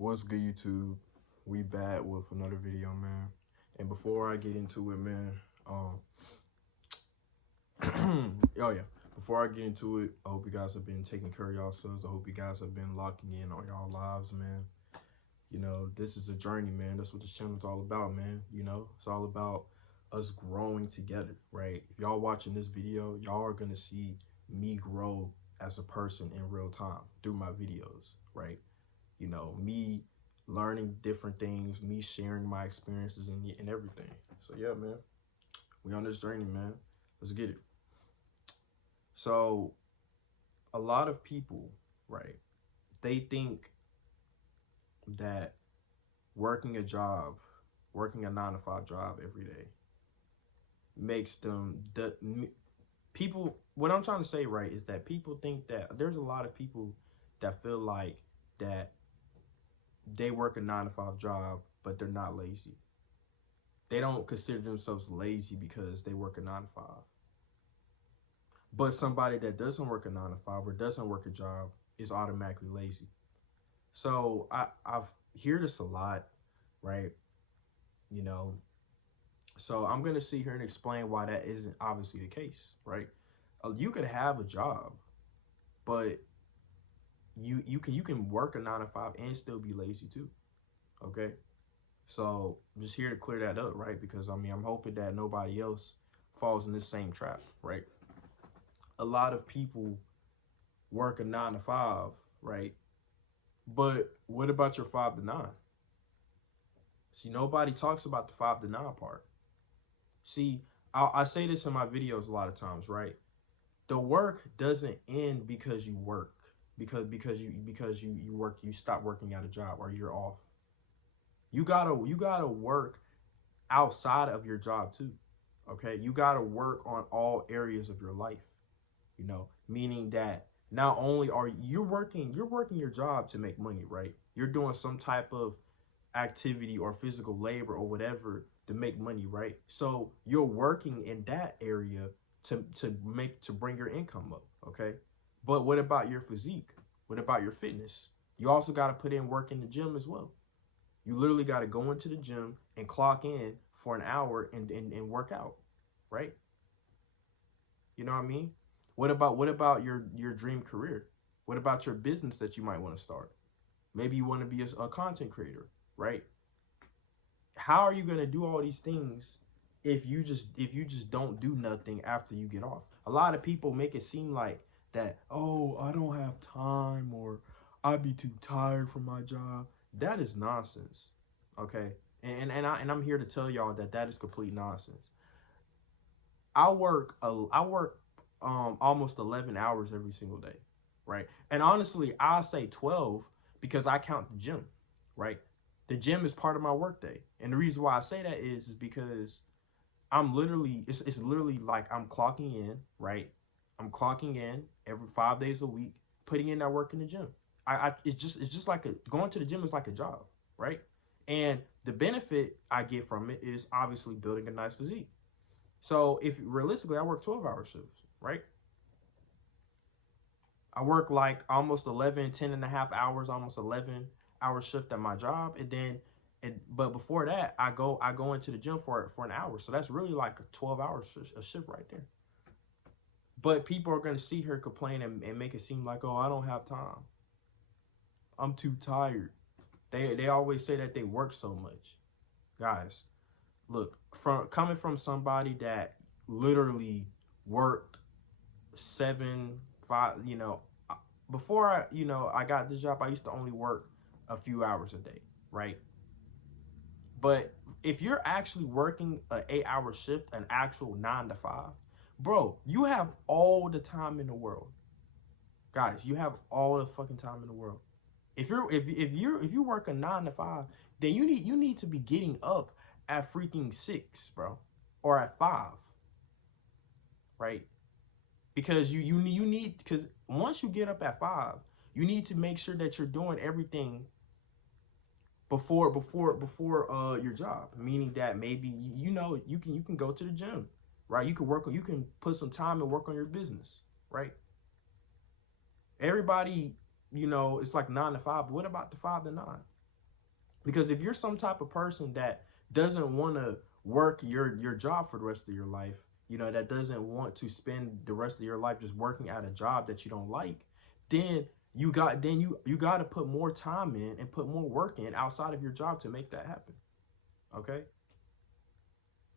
What's good, YouTube? We back with another video, man. And before I get into it, man, oh yeah, before I get into it, I hope you guys have been taking care of yourselves. I hope you guys have been locking in on y'all lives, man. You know, this is a journey, man. That's what this channel is all about, man. You know, it's all about us growing together, right? If y'all watching this video, y'all are gonna see me grow as a person in real time through my videos, right? You know, me learning different things, me sharing my experiences and everything. So yeah, man, we on this journey, man. Let's get it. So a lot of people, right, they think that working a job, working a 9 to 5 job every day makes them people. What I'm trying to say, right, is that people think that there's a lot of people that feel like that they work a 9 to 5 job, but they're not lazy. They don't consider themselves lazy because they work a 9 to 5. But somebody that doesn't work a 9 to 5 or doesn't work a job is automatically lazy. So I've heard this a lot, right? You know, so I'm gonna sit here and explain why that isn't obviously the case, right? You could have a job, but you can work a 9 to 5 and still be lazy too. Okay. So I'm just here to clear that up, right? Because I mean, I'm hoping that nobody else falls in this same trap, right? A lot of people work a 9 to 5, right? But what about your 5 to 9? See, nobody talks about the 5 to 9 part. See, I say this in my videos a lot of times, right? The work doesn't end because you work, you stop working at a job or you're off. You gotta work outside of your job too. Okay, you gotta work on all areas of your life. You know, meaning that not only are you're working your job to make money, right? You're doing some type of activity or physical labor or whatever to make money, right? So you're working in that area to bring your income up, okay? But what about your physique? What about your fitness? You also got to put in work in the gym as well. You literally got to go into the gym and clock in for an hour and work out, right? You know what I mean? What about your dream career? What about your business that you might want to start? Maybe you want to be a content creator, right? How are you going to do all these things if you just don't do nothing after you get off? A lot of people make it seem like that, oh, I don't have time, or I'd be too tired from my job. That is nonsense. Okay? And I'm here to tell y'all that that is complete nonsense. I work almost 11 hours every single day, right? And honestly, I say 12 because I count the gym, right? The gym is part of my workday. And the reason why I say that is because it's literally like I'm clocking in, right? I'm clocking in every 5 days a week, putting in that work in the gym. It's just like going to the gym is like a job, right? And the benefit I get from it is obviously building a nice physique. So if realistically, I work 12-hour shifts, right? I work like almost 11, 10 and a half hours, almost 11-hour shift at my job. But before that, I go into the gym for an hour. So that's really like a 12-hour shift right there. But people are going to see her complain and make it seem like, oh, I don't have time. I'm too tired. They always say that they work so much. Guys, look, coming from somebody that literally worked 7, 5, before I got this job, I used to only work a few hours a day, right? But if you're actually working an 8-hour shift, an actual 9 to 5, bro, you have all the time in the world. Guys, you have all the fucking time in the world. If you work a 9 to 5, then you need to be getting up at freaking 6, bro, or at 5, right? Because you need, because once you get up at 5, you need to make sure that you're doing everything before your job. Meaning that maybe you can go to the gym, right? You can put some time and work on your business, right? Everybody, it's like 9 to 5. But what about the 5 to 9? Because if you're some type of person that doesn't want to work your job for the rest of your life, that doesn't want to spend the rest of your life just working at a job that you don't like, then you got to put more time in and put more work in outside of your job to make that happen. Okay?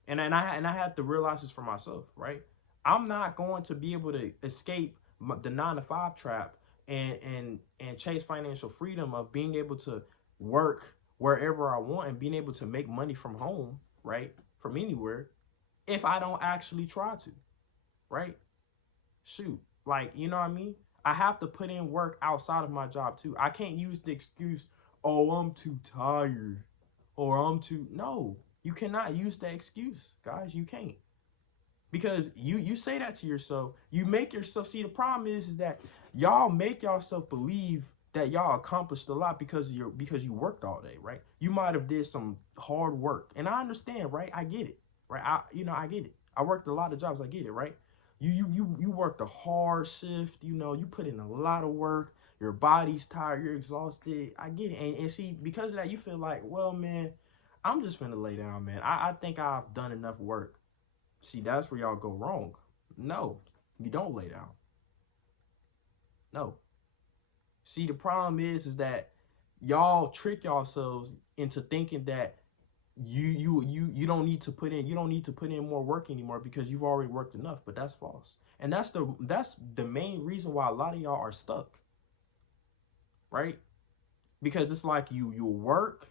And I had to realize this for myself, right? I'm not going to be able to escape the 9 to 5 trap and chase financial freedom of being able to work wherever I want and being able to make money from home, right? From anywhere, if I don't actually try to, right? Shoot, like, you know what I mean? I have to put in work outside of my job too. I can't use the excuse, oh, I'm too tired, or no, you cannot use that excuse, guys. You can't. Because you say that to yourself, you make yourself, see, the problem is that y'all make yourself believe that y'all accomplished a lot because you worked all day, right? You might have did some hard work, and I understand, right? I get it, right? I get it. I worked a lot of jobs. I get it, right? You worked a hard shift. You put in a lot of work. Your body's tired. You're exhausted. I get it, and see, because of that, you feel like, well, man, I'm just finna lay down, man. I think I've done enough work. See, that's where y'all go wrong. No, you don't lay down. No. See, the problem is that y'all trick yourselves into thinking that you don't need to put in more work anymore because you've already worked enough, but that's false. And that's the main reason why a lot of y'all are stuck. Right? Because it's like you'll work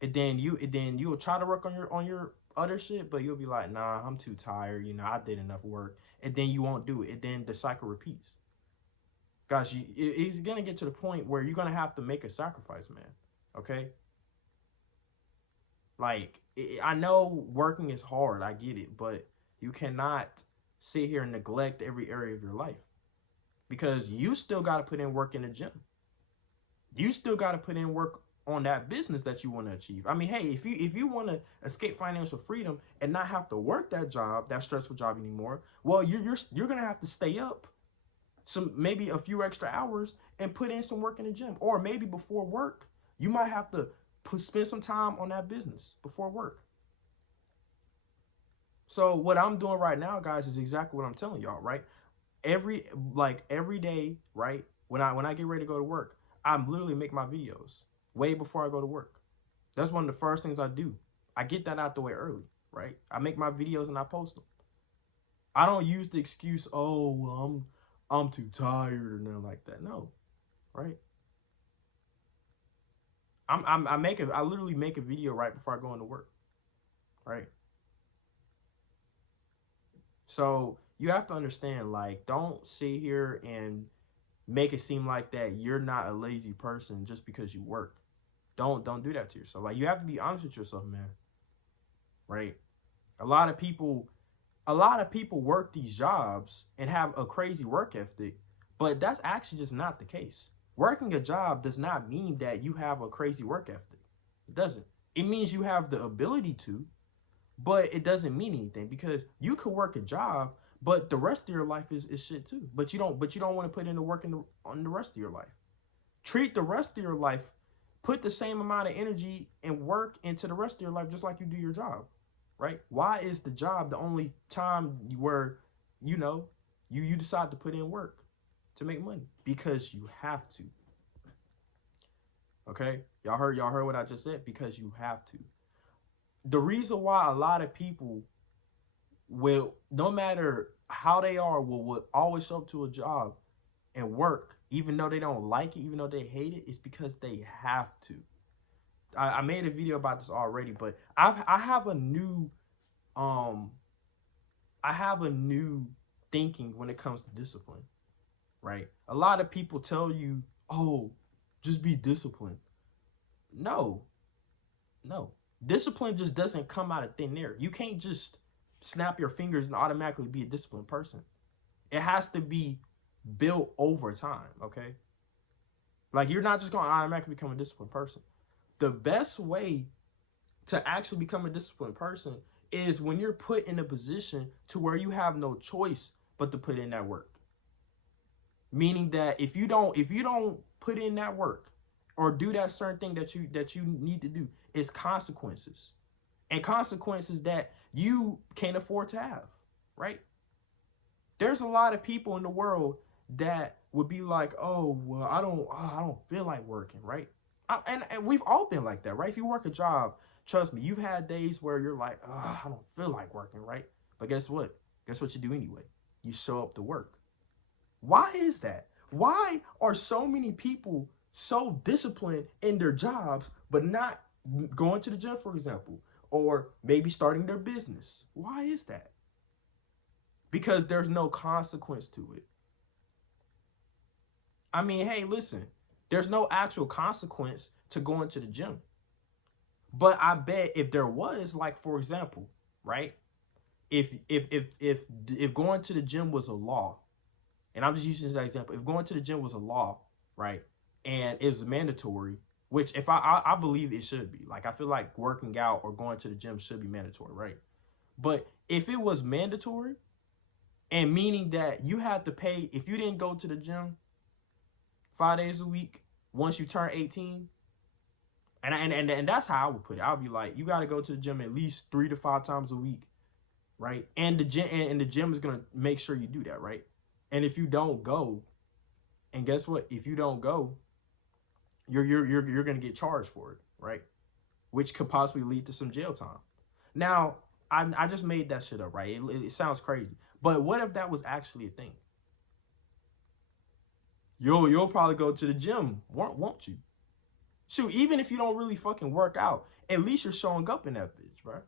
and then you'll try to work on your other shit, but you'll be like, nah, I'm too tired. I did enough work, and then you won't do it, and then the cycle repeats. Guys, it's gonna get to the point where you're gonna have to make a sacrifice, man. Okay. Like, I know working is hard, I get it, but you cannot sit here and neglect every area of your life because you still got to put in work in the gym. You still got to put in work on that business that you want to achieve. I mean, hey, if you want to escape financial freedom and not have to work that job, that stressful job anymore, well, you're gonna have to stay up maybe a few extra hours and put in some work in the gym, or maybe before work, you might have to spend some time on that business before work. So what I'm doing right now, guys, is exactly what I'm telling y'all, right? Every day, right? When I get ready to go to work, I'm literally make my videos way before I go to work. That's one of the first things I do. I get that out the way early, right? I make my videos and I post them. I don't use the excuse, oh, well, I'm too tired or nothing like that. No, right? I literally make a video right before I go into work, right? So you have to understand, like, don't sit here and make it seem like that you're not a lazy person just because you work. Don't do that to yourself. Like, you have to be honest with yourself, man. Right? A lot of people work these jobs and have a crazy work ethic, but that's actually just not the case. Working a job does not mean that you have a crazy work ethic. It doesn't. It means you have the ability to, but it doesn't mean anything because you could work a job, but the rest of your life is shit too. But you don't want to put in the work on the rest of your life. Treat the rest of your life, put the same amount of energy and work into the rest of your life just like you do your job. Right? Why is the job the only time where you decide to put in work to make money? Because you have to. Okay? Y'all heard what I just said? Because you have to. The reason why a lot of people will, no matter how they are, will always show up to a job and work, even though they don't like it, even though they hate it, is because they have to. I made a video about this already, but I have a new thinking when it comes to discipline, right? A lot of people tell you, oh, just be disciplined. No. Discipline just doesn't come out of thin air. You can't just snap your fingers and automatically be a disciplined person. It has to be built over time, okay? Like, you're not just going to automatically become a disciplined person. The best way to actually become a disciplined person is when you're put in a position to where you have no choice but to put in that work. Meaning that if you don't put in that work, or do that certain thing that you need to do. It's consequences, and consequences that you can't afford to have, right? There's a lot of people in the world that would be like, oh, well, I don't feel like working, right? And we've all been like that, right? If you work a job, trust me, you've had days where you're like, oh, I don't feel like working, right? But guess what? Guess what you do anyway? You show up to work. Why is that? Why are so many people so disciplined in their jobs, but not going to the gym, for example, or maybe starting their business? Why is that? Because there's no consequence to it. I mean, hey, listen, there's no actual consequence to going to the gym. But I bet if there was, like, for example, right? If going to the gym was a law, and I'm just using this example, if going to the gym was a law, right, and it was mandatory, which if I believe it should be. Like, I feel like working out or going to the gym should be mandatory, right? But if it was mandatory, and meaning that you had to pay, if you didn't go to the gym 5 days a week, once you turn 18, and that's how I would put it. I would be like, you got to go to the gym at least 3 to 5 times a week, right? And the gym is gonna make sure you do that, right? And if you don't go, and guess what? If you don't go, you're gonna get charged for it, right? Which could possibly lead to some jail time. Now, I just made that shit up, right? It sounds crazy, but what if that was actually a thing? You'll probably go to the gym, won't you? Shoot, even if you don't really fucking work out, at least you're showing up in that bitch, bro.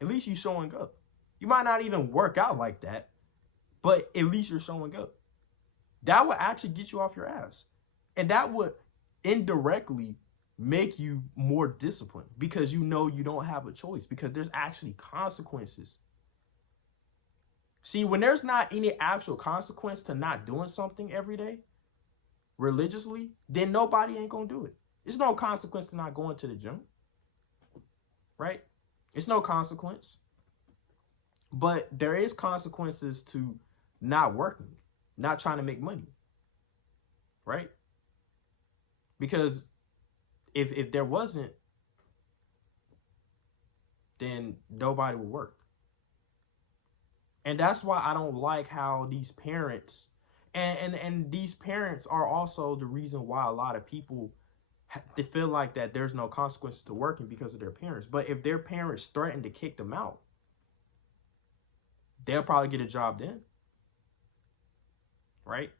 At least you're showing up. You might not even work out like that, but at least you're showing up. That would actually get you off your ass. And that would indirectly make you more disciplined because you know you don't have a choice, because there's actually consequences. See, when there's not any actual consequence to not doing something every day religiously, then nobody ain't gonna do it. There's no consequence to not going to the gym, right? It's no consequence. But there is consequences to not working, not trying to make money, right? Because if there wasn't, then nobody would work. And that's why I don't like how these parents, and these parents are also the reason why a lot of people they feel like that there's no consequences to working because of their parents. But if their parents threaten to kick them out, they'll probably get a job then, right?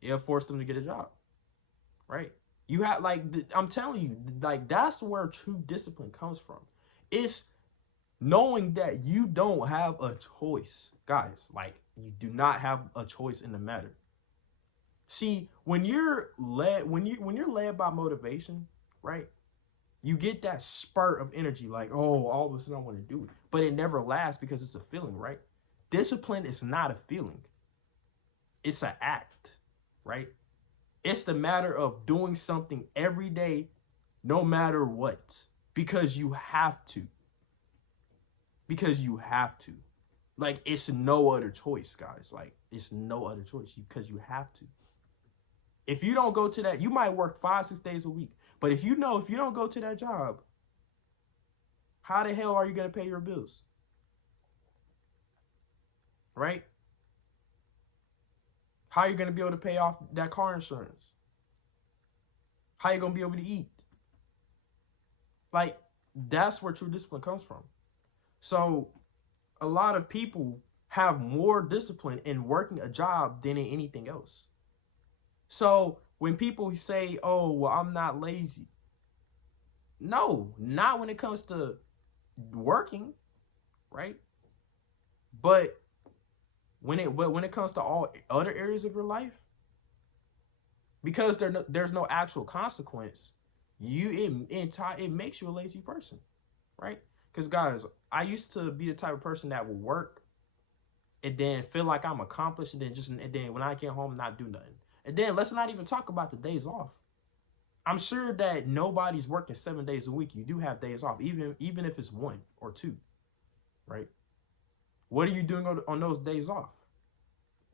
It'll force them to get a job, right? You have, like, I'm telling you, like, that's where true discipline comes from. It's knowing that you don't have a choice, guys. Like, you do not have a choice in the matter. See, when you're led by motivation, right? You get that spurt of energy, like, oh, all of a sudden I want to do it. But it never lasts because it's a feeling, right? Discipline is not a feeling. It's an act, right? It's the matter of doing something every day, no matter what, because you have to. Because you have to. Like, it's no other choice, guys. Like, it's no other choice because you have to. If you don't go to that, you might work 5-6 days a week. But if you know, if you don't go to that job, how the hell are you going to pay your bills? Right? How are you going to be able to pay off that car insurance? How are you going to be able to eat? Like, that's where true discipline comes from. So a lot of people have more discipline in working a job than in anything else. So when people say, oh, well, I'm not lazy. No, not when it comes to working, right? But when it comes to all other areas of your life, because there's no actual consequence, it makes you a lazy person, right? Because, guys, I used to be the type of person that would work and then feel like I'm accomplished, and then when I get home, not do nothing. And then let's not even talk about the days off. I'm sure that nobody's working 7 days a week. You do have days off, even if it's 1 or 2, right? What are you doing on those days off?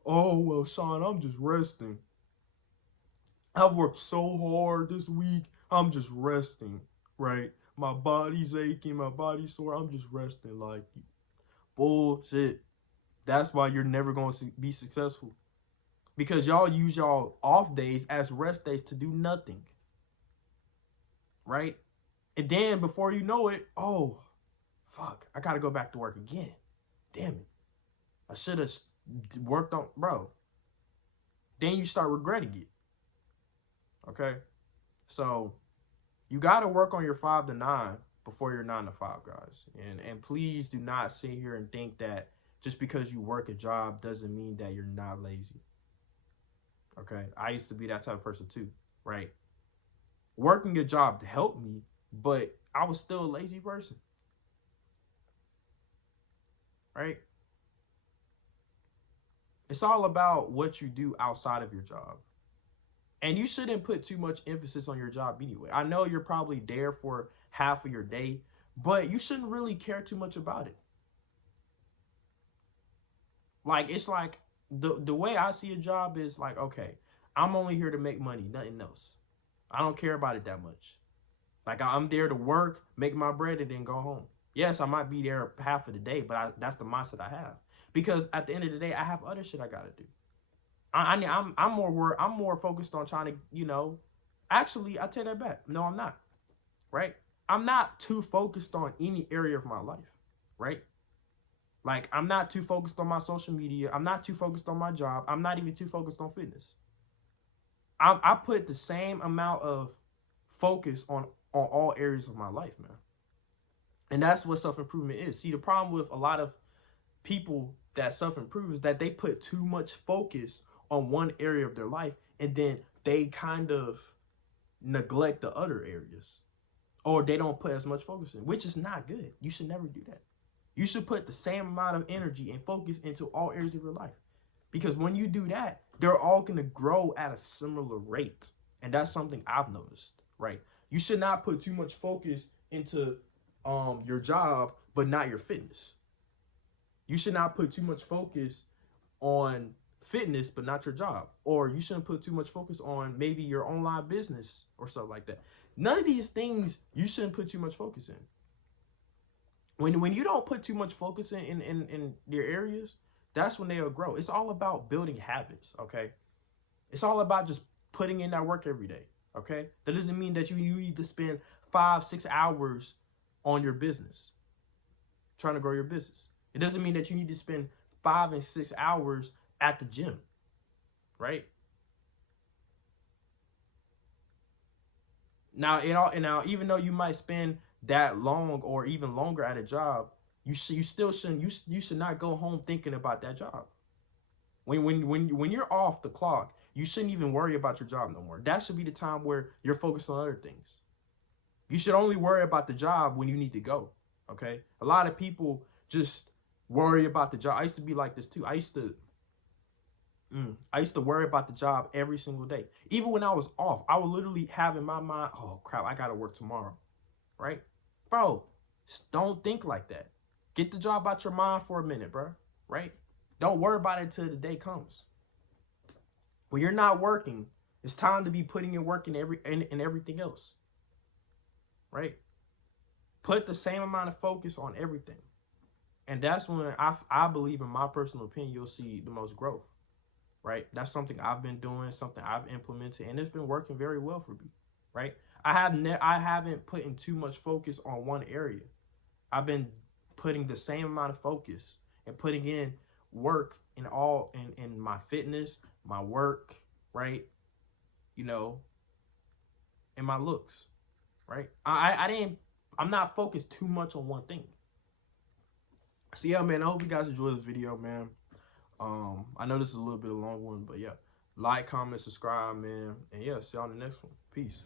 Oh, well, Sean, I'm just resting. I've worked so hard this week. I'm just resting, right? My body's aching, my body's sore. I'm just resting. Like, bullshit. That's why you're never going to be successful. Because y'all use y'all off days as rest days to do nothing. Right? And then before you know it, oh, fuck, I got to go back to work again. Damn it. I should have worked on, bro. Then you start regretting it. Okay? So you got to work on your 5 to 9 before your 9 to 5, guys. And please do not sit here and think that just because you work a job doesn't mean that you're not lazy. Okay? I used to be that type of person too, right? Working a job helped me, but I was still a lazy person. Right? It's all about what you do outside of your job. And you shouldn't put too much emphasis on your job anyway. I know you're probably there for half of your day, but you shouldn't really care too much about it. Like, it's like the way I see a job is like, okay, I'm only here to make money, nothing else. I don't care about it that much. Like, I'm there to work, make my bread, and then go home. Yes, I might be there half of the day, but that's the mindset I have. Because at the end of the day, I have other shit I gotta do. I'm more focused on trying to, you know, actually, I take that back. No, I'm not. Right? I'm not too focused on any area of my life. Right? Like, I'm not too focused on my social media. I'm not too focused on my job. I'm not even too focused on fitness. I put the same amount of focus on all areas of my life, man. And that's what self-improvement is. See, the problem with a lot of people that self-improve is that they put too much focus on one area of their life, and then they kind of neglect the other areas, or they don't put as much focus in, which is not good. You should never do that. You should put the same amount of energy and focus into all areas of your life, because when you do that, they're all going to grow at a similar rate. And that's something I've noticed, right? You should not put too much focus into your job, but not your fitness. You should not put too much focus on fitness, but not your job. Or you shouldn't put too much focus on maybe your online business or stuff like that. None of these things you shouldn't put too much focus in. When you don't put too much focus in your areas, that's when they'll grow. It's all about building habits, okay? It's all about just putting in that work every day, okay? That doesn't mean that you need to spend 5-6 hours on your business, trying to grow your business. It doesn't mean that you need to spend 5 and 6 hours at the gym, right? Now, even though you might spend that long or even longer at a job, you still shouldn't. You should not go home thinking about that job. When you're off the clock, you shouldn't even worry about your job no more. That should be the time where you're focused on other things. You should only worry about the job when you need to go. Okay, a lot of people just worry about the job. I used to be like this too. I used to worry about the job every single day. Even when I was off, I would literally have in my mind, oh crap, I gotta work tomorrow, right? Bro, don't think like that. Get the job out your mind for a minute, bro, right? Don't worry about it until the day comes. When you're not working, it's time to be putting in work in everything else, right? Put the same amount of focus on everything. And that's when I believe, in my personal opinion, you'll see the most growth, right? That's something I've been doing, something I've implemented, and it's been working very well for me, right? I haven't put in too much focus on one area. I've been putting the same amount of focus and putting in work in my fitness, my work, right? You know, and my looks, right? I'm not focused too much on one thing. So yeah, man, I hope you guys enjoyed this video, man. I know this is a little bit of a long one, but yeah, like, comment, subscribe, man, and yeah, see y'all in the next one. Peace.